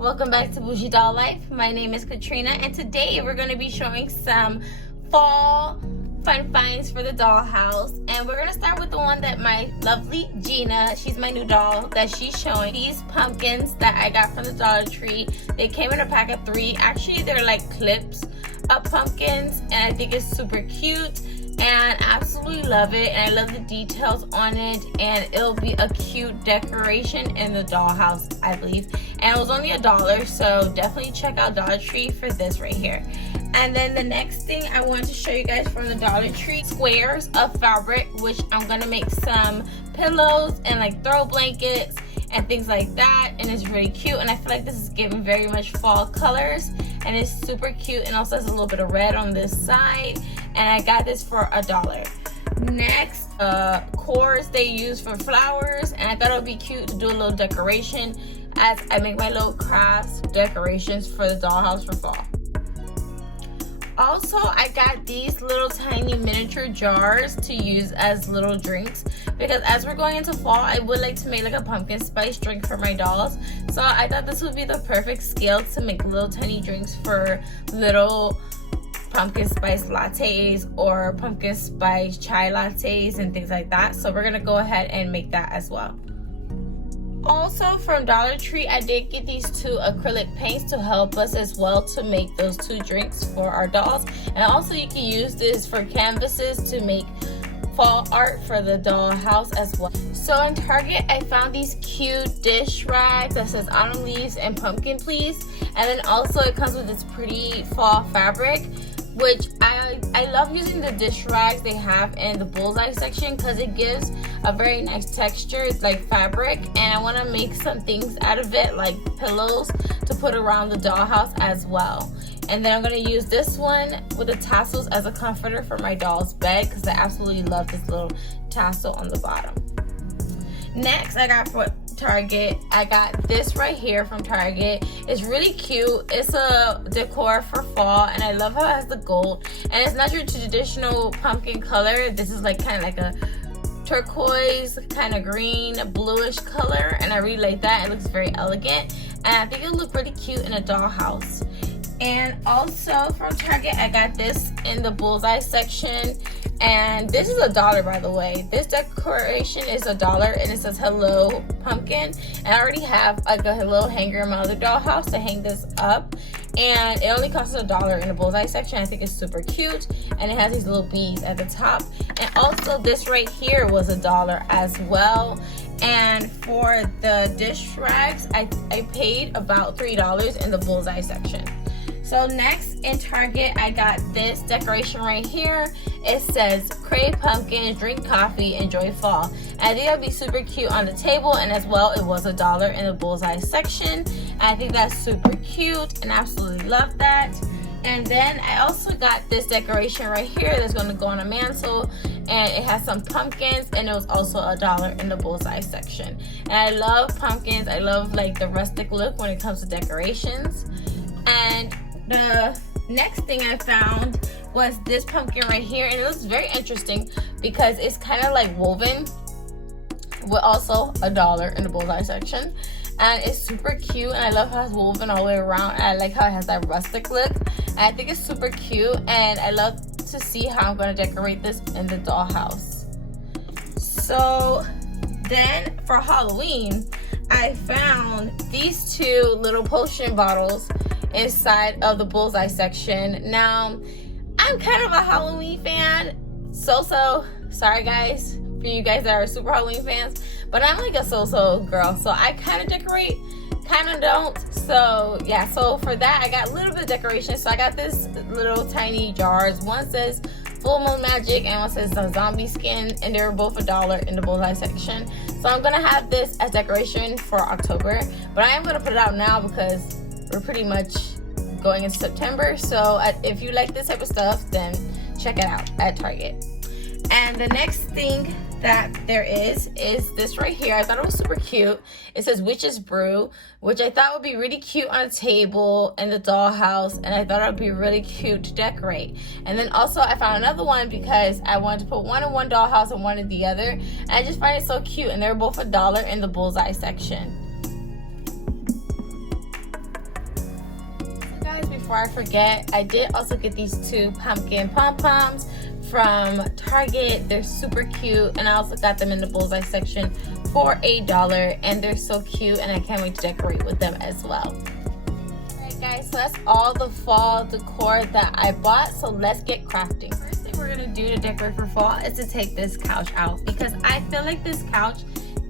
Welcome back to Bougie Doll Life. My name is Katrina, and today we're going to be showing some fall fun finds for the dollhouse. And we're going to start with the one that my lovely Gina, she's my new doll, that she's showing. These pumpkins that I got from the Dollar Tree, they came in a pack of 3. Actually, they're like clips of pumpkins, and I think it's super cute. And I absolutely love it, and I love the details on it, and it'll be a cute decoration in the dollhouse, I believe. And it was only $1, so definitely check out Dollar Tree for this right here. And then the next thing I wanted to show you guys from the Dollar Tree, squares of fabric, which I'm gonna make some pillows and like throw blankets and things like that, and it's really cute. And I feel like this is giving very much fall colors, and it's super cute, and also has a little bit of red on this side. And I got this for $1. Next, cords they use for flowers, and I thought it would be cute to do a little decoration as I make my little crafts decorations for the dollhouse for fall. Also, I got these little tiny miniature jars to use as little drinks, because as we're going into fall, I would like to make like a pumpkin spice drink for my dolls. So I thought this would be the perfect scale to make little tiny drinks for little pumpkin spice lattes or pumpkin spice chai lattes and things like that. So we're gonna go ahead and make that as well. Also from Dollar Tree, I did get these 2 acrylic paints to help us as well to make those 2 drinks for our dolls. And also you can use this for canvases to make fall art for the dollhouse as well. So in Target, I found these cute dish rags that says autumn leaves and pumpkin please. And then also it comes with this pretty fall fabric, which I love using the dish rags they have in the bullseye section because it gives a very nice texture like fabric, and I want to make some things out of it like pillows to put around the dollhouse as well. And then I'm going to use this one with the tassels as a comforter for my doll's bed because I absolutely love this little tassel on the bottom. Next, I got for Target, I got this right here from Target. It's really cute. It's a decor for fall, and I love how it has the gold, and it's not your traditional pumpkin color. This is like kind of like a turquoise kind of green bluish color, and I really like that. It looks very elegant, and I think it'll look pretty cute in a dollhouse. And also from Target, I got this in the bullseye section, and this is $1, by the way. This decoration is $1, and it says hello pumpkin, and I already have like a little hanger in my other dollhouse to hang this up, and it only costs $1 in the bullseye section. I think it's super cute, and it has these little beads at the top. And also this right here was $1 as well. And for the dish rags, I paid about $3 in the bullseye section. So next in Target, I got this decoration right here. It says crave pumpkins, drink coffee, enjoy fall. And I think that'd be super cute on the table, and as well it was $1 in the bullseye section. And I think that's super cute and absolutely love that. And then I also got this decoration right here that's going to go on a mantle, and it has some pumpkins, and it was also $1 in the bullseye section. And I love pumpkins. I love like the rustic look when it comes to decorations. And the next thing I found was this pumpkin right here, and it was very interesting because it's kind of like woven with also $1 in the bullseye section, and it's super cute, and I love how it's woven all the way around, and I like how it has that rustic look, and I think it's super cute, and I love to see how I'm going to decorate this in the dollhouse. So then for Halloween, I found these 2 little potion bottles inside of the bullseye section. Now, I'm kind of a Halloween fan, so sorry guys for you guys that are super Halloween fans, but I'm like a so girl, so I kind of decorate, kind of don't. So yeah, so for that I got a little bit of decoration. So I got this little tiny jars. One says full moon magic and one says the zombie skin, and they were both $1 in the bullseye section. So I'm gonna have this as decoration for October, but I am gonna put it out now because we're pretty much going into September. So if you like this type of stuff, then check it out at Target. And the next thing that there is this right here. I thought it was super cute. It says Witch's Brew, which I thought would be really cute on a table in the dollhouse, and I thought it would be really cute to decorate. And then also I found another one because I wanted to put one in one dollhouse and one in the other, and I just find it so cute, and they're both $1 in the bullseye section. Guys, before I forget, I did also get these 2 pumpkin pom-poms from Target. They're super cute, and I also got them in the bullseye section for $1, and they're so cute, and I can't wait to decorate with them as well. Alright guys, so that's all the fall decor that I bought, so let's get crafting. First thing we're gonna do to decorate for fall is to take this couch out, because I feel like this couch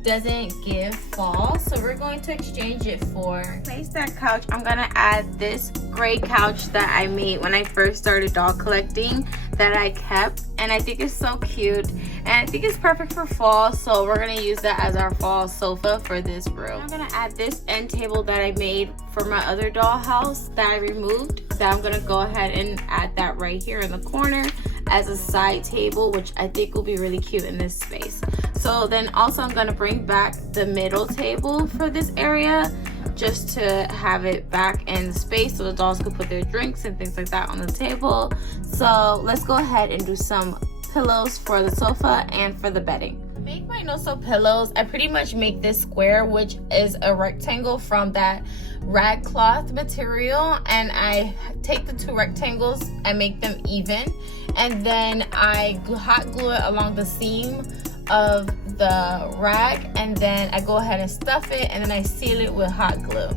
doesn't give fall, so we're going to exchange it for place that couch. I'm gonna add this gray couch that I made when I first started doll collecting that I kept, and I think it's so cute, and I think it's perfect for fall, so we're gonna use that as our fall sofa for this room. I'm gonna add this end table that I made for my other dollhouse that I removed, that I'm gonna go ahead and add that right here in the corner as a side table, which I think will be really cute in this space. So then also I'm gonna bring back the middle table for this area, just to have it back in the space so the dolls could put their drinks and things like that on the table. So let's go ahead and do some pillows for the sofa and for the bedding. To make my no-sew pillows, I pretty much make this square, which is a rectangle from that rag cloth material, and I take the 2 rectangles, I make them even, and then I hot glue it along the seam of the rag, and then I go ahead and stuff it, and then I seal it with hot glue.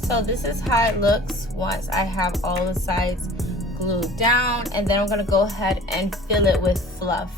So this is how it looks once I have all the sides glued down, and then I'm gonna go ahead and fill it with fluff.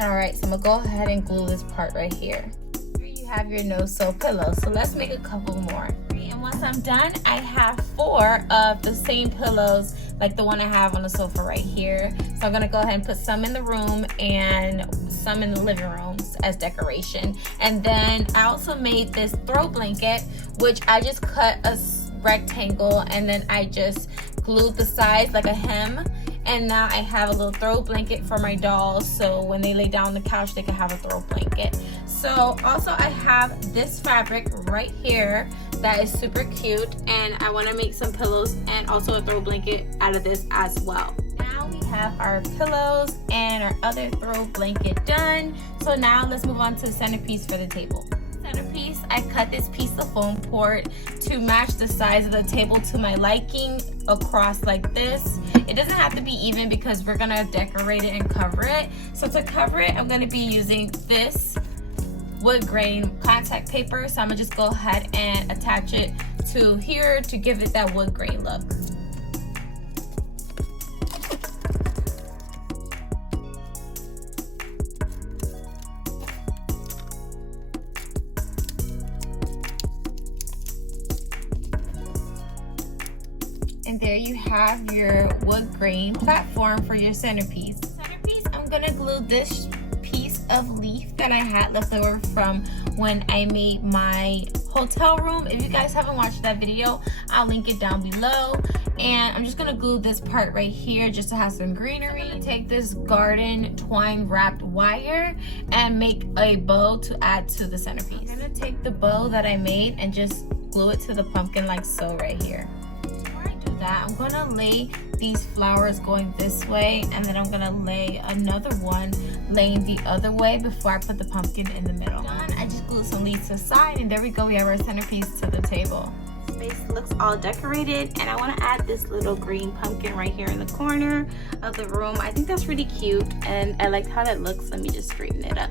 Alright, so I'm gonna go ahead and glue this part right here. Here you have your no-sew pillow. So let's make a couple more. And once I'm done, I have 4 of the same pillows like the one I have on the sofa right here. So I'm gonna go ahead and put some in the room and some in the living room as decoration. And then I also made this throw blanket, which I just cut a rectangle and then I just glued the sides like a hem. And now I have a little throw blanket for my dolls, so when they lay down on the couch they can have a throw blanket. So also I have this fabric right here that is super cute, and I want to make some pillows and also a throw blanket out of this as well. Now we have our pillows and our other throw blanket done. So now let's move on to the centerpiece for the table. Centerpiece, I cut this piece of foam board to match the size of the table to my liking across like this. It doesn't have to be even because we're gonna decorate it and cover it. So to cover it, I'm gonna be using this wood grain contact paper. So I'm gonna just go ahead and attach it to here to give it that wood grain look. And there you have your wood grain platform for your centerpiece. I'm gonna glue this piece of leaf that I had left over from when I made my hotel room. If you guys haven't watched that video, I'll link it down below. And I'm just gonna glue this part right here just to have some greenery. I'm gonna take this garden twine wrapped wire and make a bow to add to the centerpiece. I'm gonna take the bow that I made and just glue it to the pumpkin like so right here. I'm gonna lay these flowers going this way, and then I'm gonna lay another one laying the other way before I put the pumpkin in the middle. Done. I just glued some leaves aside, and there we go, we have our centerpiece to the table. Space looks all decorated, and I want to add this little green pumpkin right here in the corner of the room. I think that's really cute, and I like how that looks. Let me just straighten it up.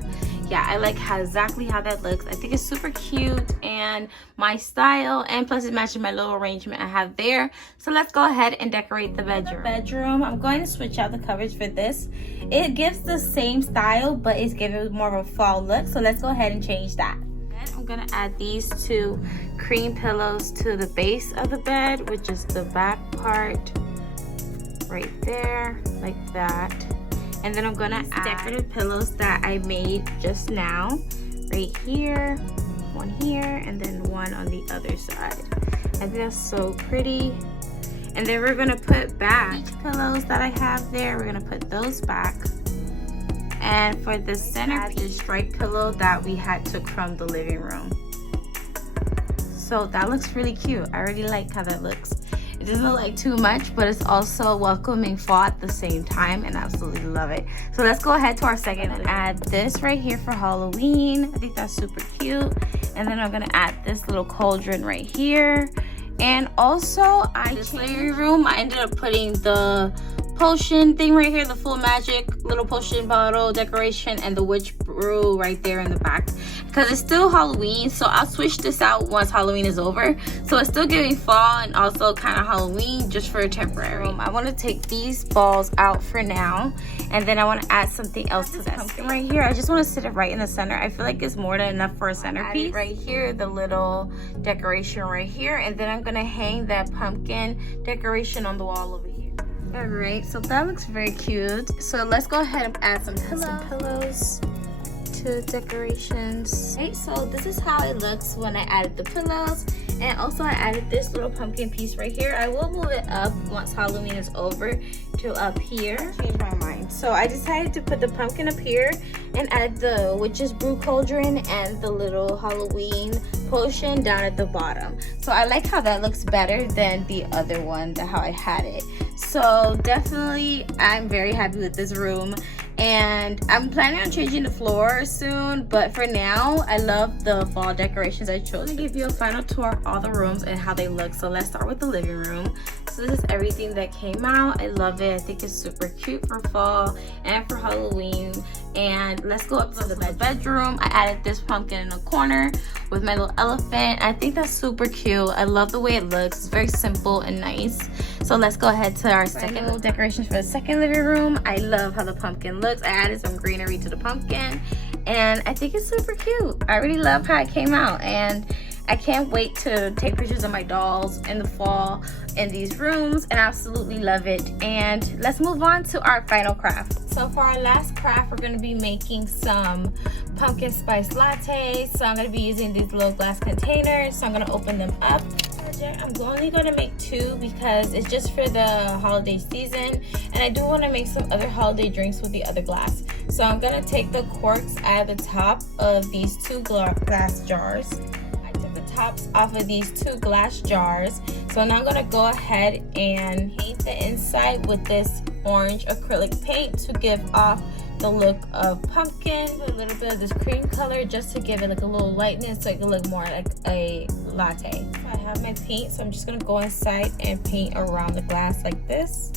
Yeah, I like exactly how that looks. I think it's super cute and my style, and plus it matches my little arrangement I have there. So let's go ahead and decorate the bedroom. I'm going to switch out the covers for this. It gives the same style, but it's giving more of a fall look. So let's go ahead and change that. I'm gonna add these 2 cream pillows to the base of the bed, which is the back part right there, like that. And then I'm gonna add decorative pillows that I made just now, right here, one here, and then one on the other side. think that's so pretty. And then we're gonna put back each pillows that I have there. We're gonna put those back. And for the centerpiece, the striped pillow that we had took from the living room. So that looks really cute. I already like how that looks. It doesn't look like too much, but it's also welcoming fall at the same time, and I absolutely love it. So let's go ahead to our second and add this right here for Halloween. I think that's super cute. And then I'm gonna add this little cauldron right here. And also, this living room, I ended up putting the potion thing right here, the full magic little potion bottle decoration, and the witch brew right there in the back, because it's still Halloween. So I'll switch this out once Halloween is over, so it's still giving fall and also kind of Halloween, just for a temporary. I want to take these balls out for now, and then I want to add something else to that pumpkin right here. I just want to sit it right in the center. I feel like it's more than enough for a centerpiece. Right here, the little decoration right here, and then I'm gonna hang that pumpkin decoration on the wall over here. All right, so that looks very cute. So let's go ahead and add some pillows to decorations. Right, so this is how it looks when I added the pillows. And also I added this little pumpkin piece right here. I will move it up once Halloween is over to up here. Change my mind. So I decided to put the pumpkin up here and add the witch's brew cauldron and the little Halloween potion down at the bottom. So I like how that looks better than the other one, how I had it. So definitely I'm very happy with this room. And I'm planning on changing the floor soon, but for now I love the fall decorations I chose. I'm gonna give you a final tour of all the rooms and how they look. So let's start with the living room. So this is everything that came out. I love it. I think it's super cute for fall and for Halloween. And let's go up to the bedroom. I added this pumpkin in the corner with my little elephant. I think that's super cute. I love the way it looks. It's very simple and nice. So let's go ahead to our second decorations for the second living room. I love how the pumpkin looks. I added some greenery to the pumpkin, and I think it's super cute. I really love how it came out, and I can't wait to take pictures of my dolls in the fall in these rooms, and I absolutely love it. And let's move on to our final craft. So for our last craft, we're going to be making some pumpkin spice lattes. So I'm going to be using these little glass containers. So I'm going to open them up. I'm only going to make 2 because it's just for the holiday season, and I do want to make some other holiday drinks with the other glass. So I'm going to take the corks out of the top of these 2 glass jars. I took the tops off of these 2 glass jars. So now I'm going to go ahead and paint the inside with this orange acrylic paint to give off the look of pumpkin, a little bit of this cream color just to give it like a little lightness, so it can look more like a latte. So I have my paint, so I'm just gonna go inside and paint around the glass like this.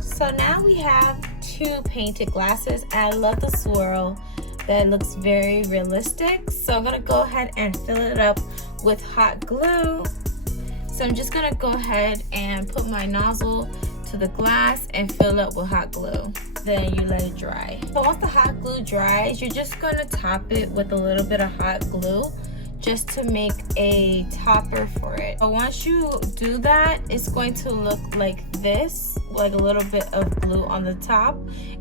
So now we have 2 painted glasses, and I love the swirl. That looks very realistic. So I'm gonna go ahead and fill it up with hot glue. So I'm just gonna go ahead and put my nozzle to the glass and fill up with hot glue. Then you let it dry. So once the hot glue dries, you're just gonna top it with a little bit of hot glue just to make a topper for it. But once you do that, it's going to look like this, like a little bit of glue on the top.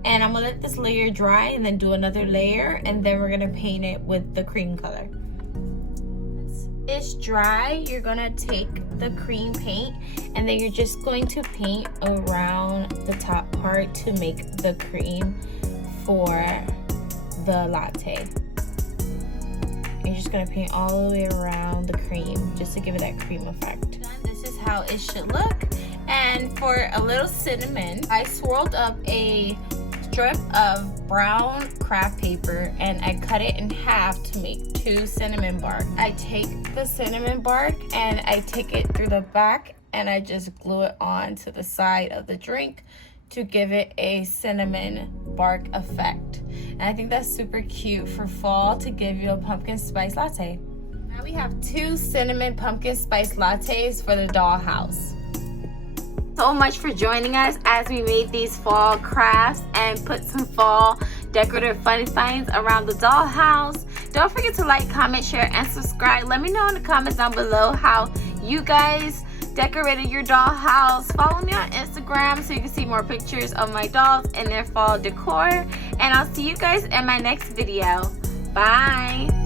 And I'm gonna let this layer dry and then do another layer, and then we're gonna paint it with the cream color. Once it's dry, you're gonna take the cream paint, and then you're just going to paint around the top part to make the cream for the latte. You're just gonna paint all the way around the cream just to give it that cream effect. This is how it should look. And for a little cinnamon, I swirled up a strip of brown craft paper and I cut it in half to make 2 cinnamon bark. I take the cinnamon bark and I take it through the back and I just glue it on to the side of the drink to give it a cinnamon bark effect. And I think that's super cute for fall to give you a pumpkin spice latte. Now we have 2 cinnamon pumpkin spice lattes for the dollhouse. So much for joining us as we made these fall crafts and put some fall decorative fun signs around the dollhouse. Don't forget to like, comment, share, and subscribe. Let me know in the comments down below how you guys decorated your dollhouse. Follow me on Instagram so you can see more pictures of my dolls and their fall decor. And I'll see you guys in my next video. Bye.